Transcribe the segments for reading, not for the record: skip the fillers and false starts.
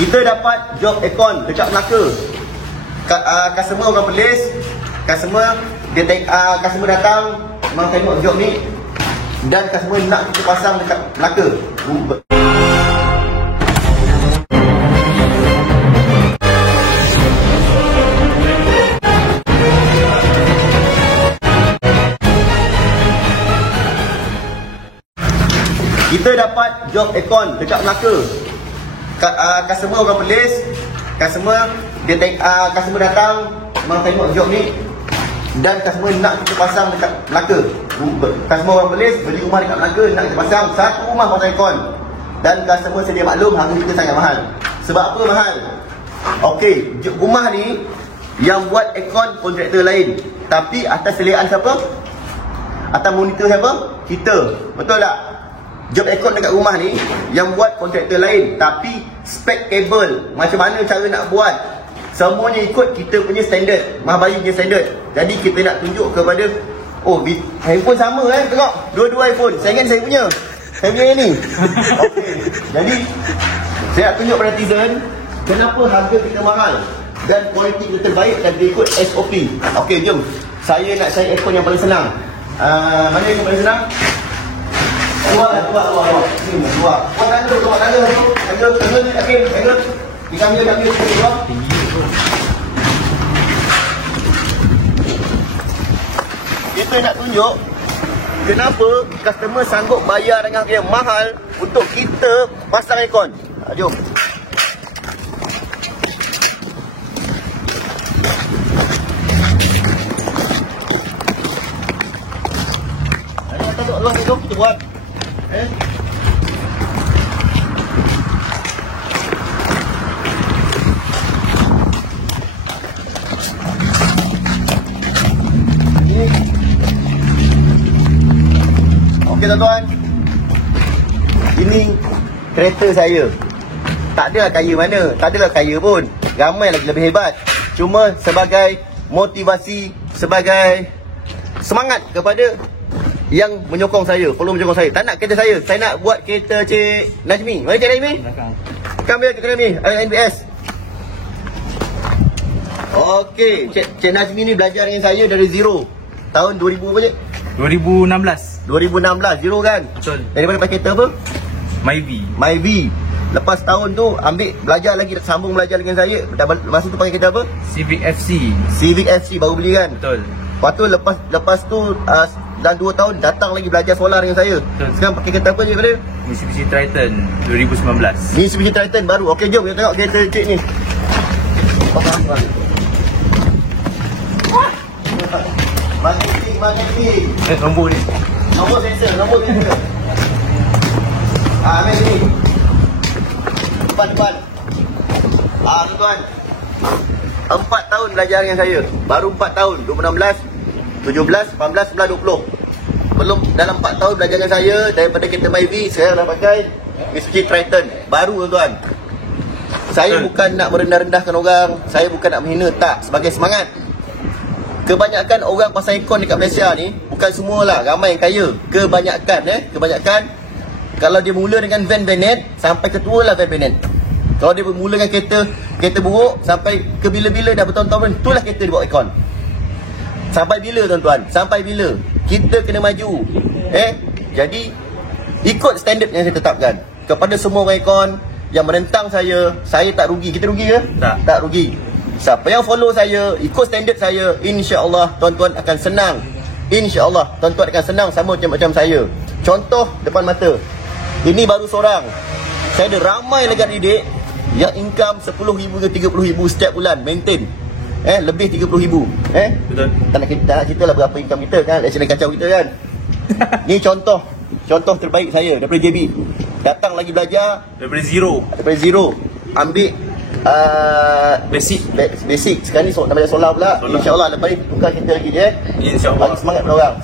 Kita dapat job aircon dekat Melaka. Customer orang Perlis, customer datang memang tengok job ni dan customer nak kita pasang dekat Melaka. Kita dapat job aircon dekat Melaka. Customer orang Perlis, customer datang memang tengok job ni dan customer nak kita pasang dekat Melaka. Customer orang Perlis beli rumah dekat Melaka, nak kita pasang satu rumah pasang aircon. Dan customer sedia maklum harga kita sangat mahal. Sebab apa mahal? Okey, rumah ni yang buat aircon kontraktor lain, tapi atas seliaan siapa? Atas monitor siapa? Kita. Betul tak? Job aircon dekat rumah ni yang buat kontraktor lain, tapi spek kabel, macam mana cara nak buat, semuanya ikut kita punya standard, Mahbayu punya standard. Jadi kita nak tunjuk kepada, oh handphone sama tengok, dua-dua iPhone. Saya ingat saya punya yang ni. Okay. Jadi saya nak tunjuk pada netizen kenapa harga kita mahal dan kualiti kita terbaik dan dia ikut SOP. Okey, jom. Saya nak cari aircon yang paling senang. Mana yang paling senang? Keluar. Sini, keluar. Tangga tu. Kita ambil keluar. Kita nak tunjuk kenapa customer sanggup bayar dengan harga yang mahal untuk kita pasang aircon. Jom. Kita duduk Allah ni, jom kita buat. Okey tuan-tuan, ini kereta saya. Tak adalah kaya mana, tak adalah kaya pun, ramai lagi lebih hebat. Cuma sebagai motivasi, sebagai semangat kepada yang menyokong saya, follow menyokong saya. Tak nak kereta saya nak buat kereta Cik Najmi. Mana Cik Najmi? Belakang dia Cik Najmi, NBS. Okey, Cik Najmi ni belajar dengan saya dari zero. Tahun 2000 apa Cik? 2016 zero kan? Betul. Daripada pakai kereta apa? Myvi. Lepas tahun tu ambil belajar lagi, sambung belajar dengan saya. Masa tu pakai kereta apa? Civic FC baru beli kan? Betul. Lepas tu lepas tu dan 2 tahun datang lagi belajar solar dengan saya. Betul. Sekarang pakai kereta apa je pada? Mitsubishi Triton 2019. Mitsubishi Triton baru. Okey, jom kita tengok kereta Cik ni. Marketing. Nombor ni. Nombor sensor. Ambil sini. Depan. Tuan. 4 tahun belajar dengan saya. Baru 4 tahun. 2016, 17, 18, 19, 20. Belum dalam 4 tahun belajar dengan saya. Daripada kereta Myvi, sekarang dah pakai Mitsubishi Triton. Baru tuan. Saya bukan nak merendah-rendahkan orang. Saya bukan nak menghina. Tak. Sebagai semangat. Kebanyakan orang pasang aircon dekat Malaysia ni, bukan semualah, ramai yang kaya. Kebanyakan kalau dia mula dengan van Bennett, sampai ketua lah van Bennett. Kalau dia mula dengan kereta buruk, sampai ke bila-bila dah bertahun-tahun, itulah kereta dia buat aircon. Sampai bila tuan-tuan? Sampai bila? Kita kena maju. Jadi ikut standard yang saya tetapkan. Kepada semua orang aircon yang menentang saya tak rugi. Kita rugi ke? Tak rugi. Siapa yang follow saya, ikut standard saya, insya-Allah tuan-tuan akan senang. InsyaAllah tuan-tuan akan senang sama macam saya. Contoh depan mata, ini baru seorang. Saya ada ramai lagi didik yang income 10,000 ke 30,000 setiap bulan, maintain lebih 30,000. Betul. Tak nak cerita lah berapa income kita kan, accident kacau kita kan. Ni contoh terbaik saya daripada JB. Datang lagi belajar Daripada zero. Ambil basic. Sekarang ni nak belajar solar pula. InsyaAllah lepas ni tukar kereta lagi je. InsyaAllah. Bagi semangat pada orang.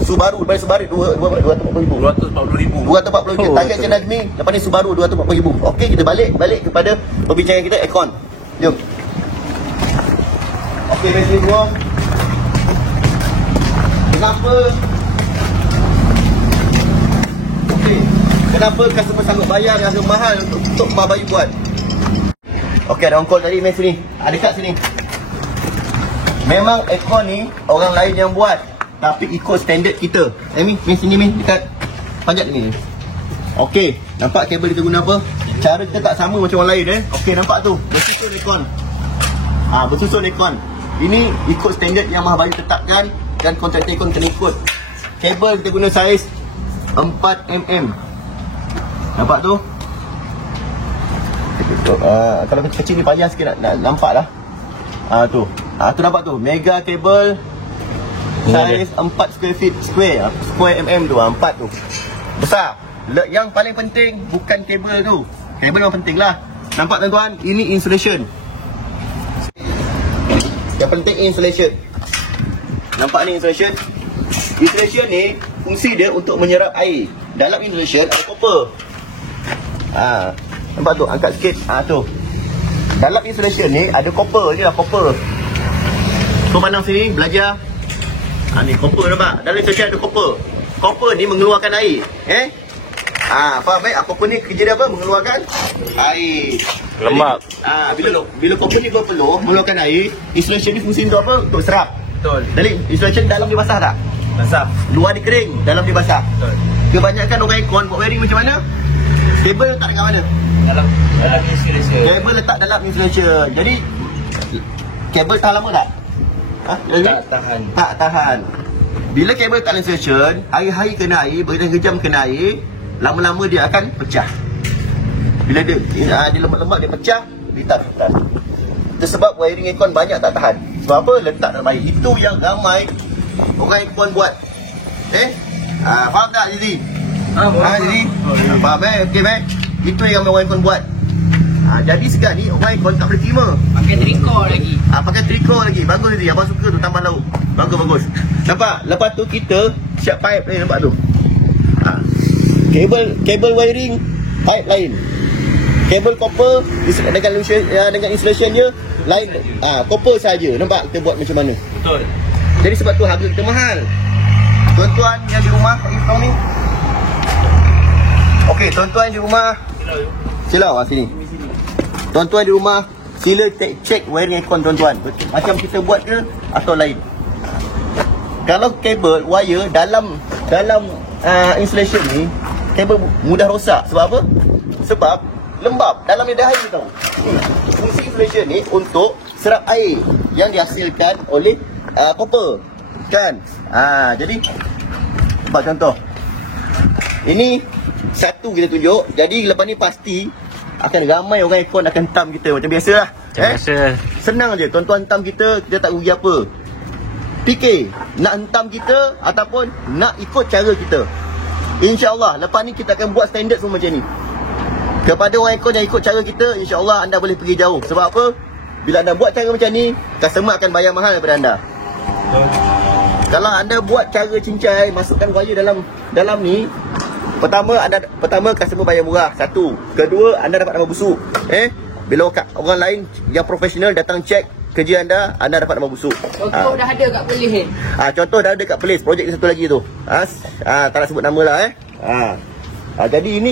Subaru daripada Subaru 240,000. 240,000. Target Cik Najmi lepas ni Subaru 240,000. Okey, kita balik kepada perbincangan kita aircon. Jom. Okey, basic semua. Kenapa customer sanggup bayar harga mahal untuk Mahbayu buat? Okey, ada ongkol tadi, main sini. Dekat sini. Memang aircon ni orang lain yang buat, tapi ikut standard kita. Main sini, main dekat panjat ni. Okey, nampak kabel kita guna apa? Cara kita tak sama macam orang lain Okey, nampak tu. Bersusun aircon. Bersusun aircon. Ini ikut standard yang Maha Bayu tetapkan dan kontraktor aircon kena ikut. Kabel kita guna saiz 4mm. Nampak tu? Kalau kecil ni payah sikit nak nampak lah. Tu nampak tu. Mega kabel saiz 4 square feet square mm tu. 4 tu. Besar. Yang paling penting bukan kabel tu. Kabel memang penting lah. Nampak tuan-tuan? Ini insulation. Yang penting insulation. Nampak ni insulation? Insulation ni fungsi dia untuk menyerap air. Dalam insulation ada copper. Nampak tu? Angkat sikit. Tu. Dalam insulation ni ada copper. Ni lah copper. Kau pandang sini, belajar. Ni copper nampak? Dalam insulation ada copper. Copper ni mengeluarkan air. Faham copper ni kerja dia apa? Mengeluarkan air. Lembab. Bila copper ni berpeluh mengeluarkan air, insulation ni fungsi untuk apa? Untuk serap. Betul. Jadi insulation dalam dia basah tak? Basah. Luar dia kering, dalam dia basah. Betul. Kebanyakan orang aircon buat wiring macam mana? Kabel letak dekat mana? Dalam insulation. Kabel letak dalam insulation. Jadi kabel tahan lama tak? Tak tahan. Tak tahan. Bila kabel letak dalam insulation, hari-hari kena air, berjam-jam kena air, lama-lama dia akan pecah. Bila dia lembab-lembab dia pecah, dia tak tahan. Itu sebab wiring aircon banyak tak tahan. Sebab apa? Letak dalam air. Itu yang ramai orang aircon buat. Faham tak Zizi? Zizi? Faham okey itu yang orang aircon buat. Jadi sekarang ni orang aircon tak boleh terima. Pakai trikor lagi. Pakai trikor lagi. Bagus Zizi. Abang suka tu, tambah lauk. Bagus. Nampak? Lepas tu kita siap pipe lain, nampak tu. Kabel wiring pipe lain. Kabel copper dengan insulation dia lain. Copper saja. Nampak kita buat macam mana? Betul. Jadi sebab tu harga kita mahal. Tuan-tuan yang di rumah tahu ni. Okey, tuan-tuan di rumah. Silau sini. Tuan-tuan di rumah, sila check wiring aircon tuan-tuan. Macam kita buat ke atau lain? Kalau kabel wire dalam insulation ni, kabel mudah rosak. Sebab apa? Sebab lembab. Dalam dia ada air tau. Fungsi insulation ni untuk serap air yang dihasilkan oleh copper. Kan? Jadi buat contoh. Ini satu kita tunjuk. Jadi lepas ni pasti akan ramai orang aircon akan hentam kita macam biasalah. Biasa. Senang je. Tuan-tuan hentam kita tak rugi apa. Fikir nak hentam kita ataupun nak ikut cara kita. InsyaAllah lepas ni kita akan buat standard semua macam ni. Kepada orang aircon yang ikut cara kita, InsyaAllah anda boleh pergi jauh. Sebab apa? Bila anda buat cara macam ni, customer akan bayar mahal daripada anda. Kalau anda buat cara cincai, masukkan wire dalam ni, pertama customer bayar murah. Satu. Kedua, anda dapat nama busuk. Bila orang lain yang profesional datang check kerja anda dapat nama busuk. Contoh dah ada kat Perlis. Contoh dah ada kat Perlis. Projek satu lagi tu. Tak nak sebut nama lah. Jadi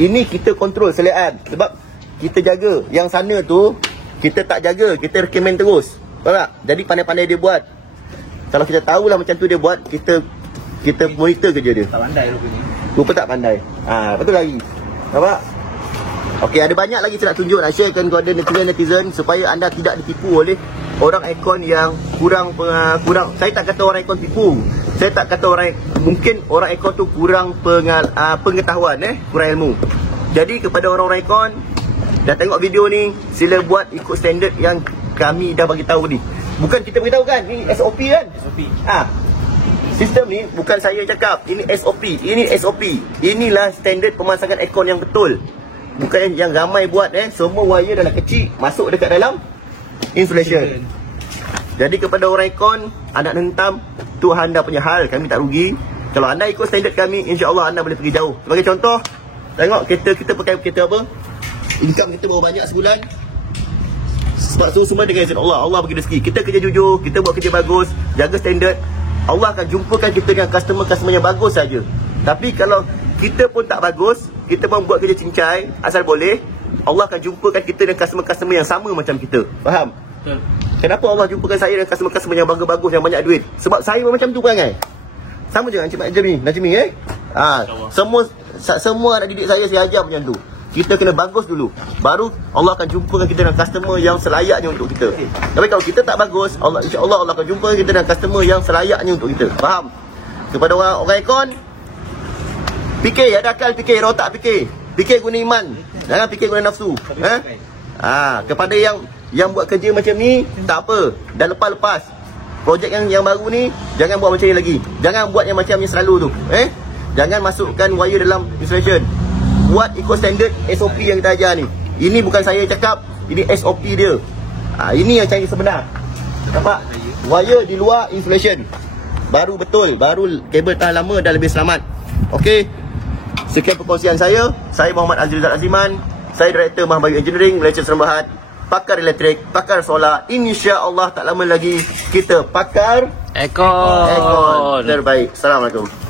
ini kita kontrol selean. Sebab kita jaga. Yang sana tu kita tak jaga. Kita recommend terus. Faham tak? Jadi pandai-pandai dia buat. Kalau kita tahulah macam tu dia buat, kita monitor kerja dia. Tak pandai rupanya. Rupa tak pandai. Betul lagi. Nampak? Okey, ada banyak lagi saya nak tunjuk, nak sharekan kepada netizen supaya anda tidak ditipu oleh orang aircon yang kurang. Saya tak kata orang aircon tipu. Saya tak kata mungkin orang aircon tu kurang pengetahuan, kurang ilmu. Jadi kepada orang-orang aircon dah tengok video ni, sila buat ikut standard yang kami dah bagi tahu ni. Bukan kita beritahu kan, ni SOP kan? SOP. Sistem ni bukan saya cakap, ini SOP. Ini SOP. Inilah standard pemasangan aircon yang betul. Bukan yang ramai buat semua wire dalam kecil masuk dekat dalam insulation. Jadi kepada orang aircon, anda hentam, tu anda punya hal, kami tak rugi. Kalau anda ikut standard kami, insya-Allah anda boleh pergi jauh. Sebagai contoh, tengok kita pakai kereta apa? Income kita berapa banyak sebulan? Sebab tu semua dengan izin Allah. Allah bagi rezeki. Kita kerja jujur, kita buat kerja bagus, jaga standard. Allah akan jumpakan kita dengan customer-customer yang bagus saja. Tapi kalau kita pun tak bagus, kita pun buat kerja cincai, asal boleh, Allah akan jumpakan kita dengan customer-customer yang sama macam kita. Faham? Kenapa Allah jumpakan saya dengan customer-customer yang bagus-bagus, yang banyak duit? Sebab saya macam tu perangai. Sama je dengan Encik Najmi, semua anak didik saya ajar macam tu. Kita kena bagus dulu, baru Allah akan jumpakan kita dengan customer yang selayaknya untuk kita. Tapi kalau kita tak bagus, insya-Allah Allah akan jumpakan kita dengan customer yang selayaknya untuk kita. Faham? Kepada orang ikon, fikir, ada akal fikir, otak fikir. Fikir guna iman, jangan fikir guna nafsu. Kepada yang buat kerja macam ni, tak apa, dah lepas. Projek yang baru ni, jangan buat macam ni lagi. Jangan buat yang macam ni selalu tu. Jangan masukkan wire dalam installation. Buat ikut standard SOP yang kita ajar ni. Ini bukan saya cakap, ini SOP dia. Ini yang cara sebenar. Nampak? Wire di luar installation. Baru betul, baru kabel tahan lama dah lebih selamat. Okey. Sekian perkongsian saya. Saya Muhammad Azri Rizal Aziman. Saya Director Mahbayu Engineering Malaysia Seremban Berhad. Pakar elektrik, pakar solar. InsyaAllah tak lama lagi kita pakar Aircon terbaik. Assalamualaikum.